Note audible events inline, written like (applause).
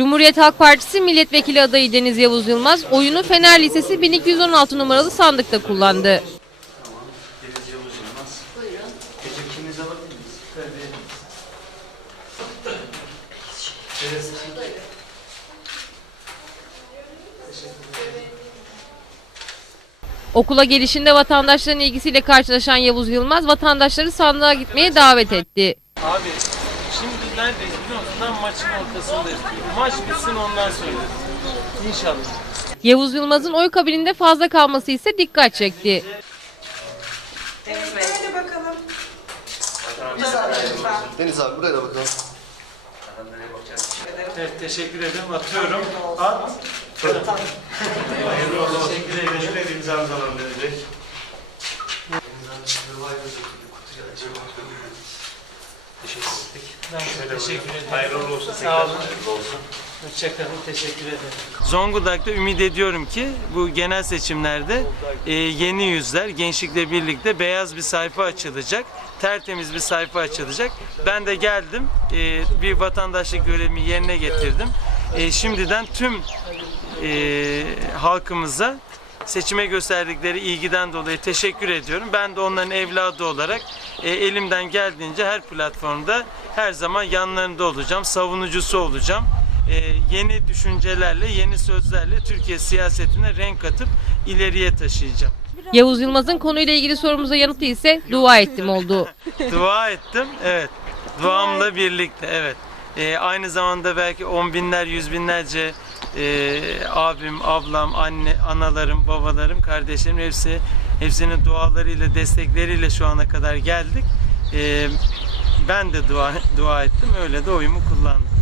Cumhuriyet Halk Partisi milletvekili adayı Deniz Yavuz Yılmaz oyunu Fener Lisesi 1216 numaralı sandıkta kullandı. Okula gelişinde vatandaşların ilgisiyle karşılaşan Yavuz Yılmaz vatandaşları sandığa gitmeye davet etti. Abi şimdi neredeyiz? Tam maçın ortasındayız. Maç bitsin ondan sonra. İnşallah. Yavuz Yılmaz'ın oy kabininde fazla kalması ise dikkat çekti. Hadi bakalım. Deniz abi buraya da bakalım. Evet teşekkür ederim. Atıyorum. At. Hayırlı olsun. Teşekkür ederim. Şöyle imzanızı alalım Deniz Bey. Teşekkür ettik. Ben Şöyle teşekkür ederim. Hayırlı olsun. Sağ olun. Hayırlı olsun. Hoşçakalın. Teşekkür ederim. Zonguldak'ta ümit ediyorum ki bu genel seçimlerde e, yeni yüzler gençlikle birlikte beyaz bir sayfa açılacak. Tertemiz bir sayfa açılacak. Ben de geldim. e, bir vatandaşlık görevimi yerine getirdim. E, şimdiden tüm e, halkımıza seçime gösterdikleri ilgiden dolayı teşekkür ediyorum. Ben de onların evladı olarak e, elimden geldiğince her platformda her zaman yanlarında olacağım, savunucusu olacağım. E, yeni düşüncelerle, yeni sözlerle Türkiye siyasetine renk katıp ileriye taşıyacağım. Yavuz Yılmaz'ın konuyla ilgili sorumuza yanıtı ise dua ettim oldu. (laughs) Dua ettim, evet. Duamla birlikte, evet. E, aynı zamanda belki on binler, yüz binlerce e, abim, ablam, anne, analarım, babalarım, kardeşlerim hepsi hepsinin dualarıyla, destekleriyle şu ana kadar geldik. E, ben de dua dua ettim, öyle de oyumu kullandım.